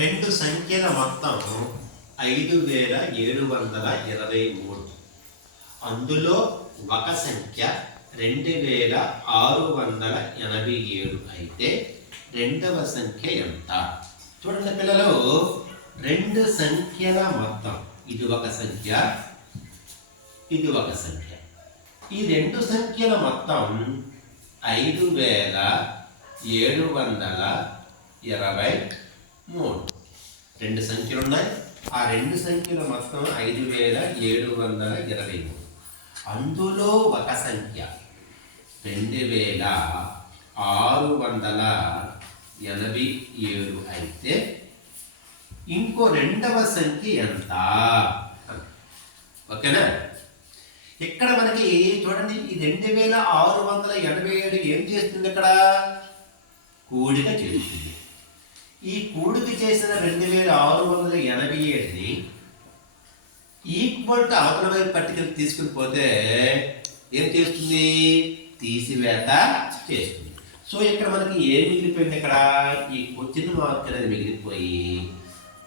రెండు సంఖ్యల మొత్తం 5723. అందులో ఒక సంఖ్య 2687 అయితే రెండవ సంఖ్య ఎంత? చూడండి పిల్లలు, రెండు సంఖ్యల మొత్తం, ఇది ఒక సంఖ్య, ఇది ఒక సంఖ్య. ఈ రెండు సంఖ్యల మొత్తం 5723. రెండు సంఖ్యలు ఉన్నాయి. ఆ రెండు సంఖ్యల మొత్తం 5723. అందులో ఒక సంఖ్య 2687 అయితే ఇంకో రెండవ సంఖ్య ఎంత? ఓకేనా? ఇక్కడ మనకి చూడండి, ఈ 2687 ఏం చేస్తుంది? ఇక్కడ కూడిక చేస్తుంది. ఈ కూడిక చేసిన 2687ని ఈక్వల్ టు అవతల వైపు పట్టికలు తీసుకుని పోతే ఏం చేస్తుంది? తీసివేత చేస్తుంది. సో ఇక్కడ మనకి ఏం మిగిలిపోయింది? ఇక్కడ ఈ క్వశ్చన్ మార్క్ అనేది మిగిలిపోయి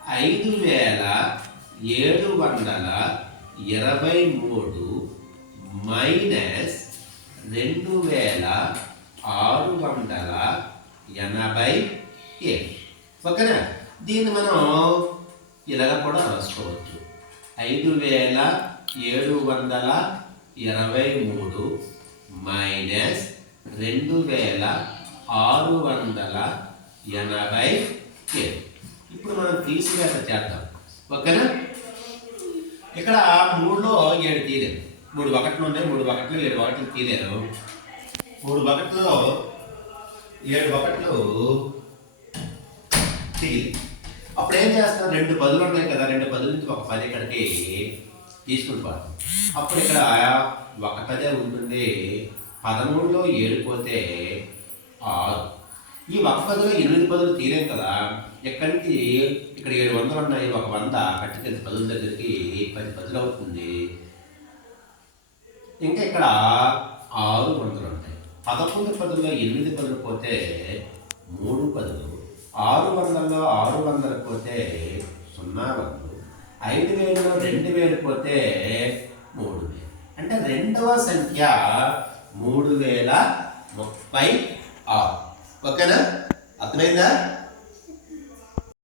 5723 మైనస్ 2687. ఓకేనా? దీన్ని మనం ఇలాగ కూడా రాసుకోవచ్చు. 5723 మైనస్ 2687. ఇప్పుడు మనం తీసివేత చేద్దాం. ఓకేనా? ఇక్కడ 3లో 7 తీయలేదు. 3 ఒకట్లు ఉన్నాయి. 3 ఒకట్లు 7 ఒకట్లు తీయలేరు. 3 ఒకట్లో 7 ఒకట్లు తీయలేదు. అప్పుడు ఏం చేస్తాం? 2 10లు ఉన్నాయి కదా, 2 10 నుంచి ఒక 10 ఇక్కడికి తీసుకుని పోతాం. అప్పుడు ఇక్కడ ఒక 10 ఉంటుంది. 13లో 7 పోతే 6. ఈ ఒక 10లో 8 10లు తీరేం కదా. ఎక్కడికి ఇక్కడ 700 ఉన్నాయి. ఒక 100 కట్టుకెళ్ళి 10 దగ్గరికి 10 10లు అవుతుంది. ఇంకా ఇక్కడ 600 ఉంటాయి. 11 10లో 8 10లు పోతే 3 10లు. 600లో 600 పోతే 0 5000లో 2000 పోతే 3000. అంటే రెండవ సంఖ్య 3036. ఓకేనా? అర్థమైందా?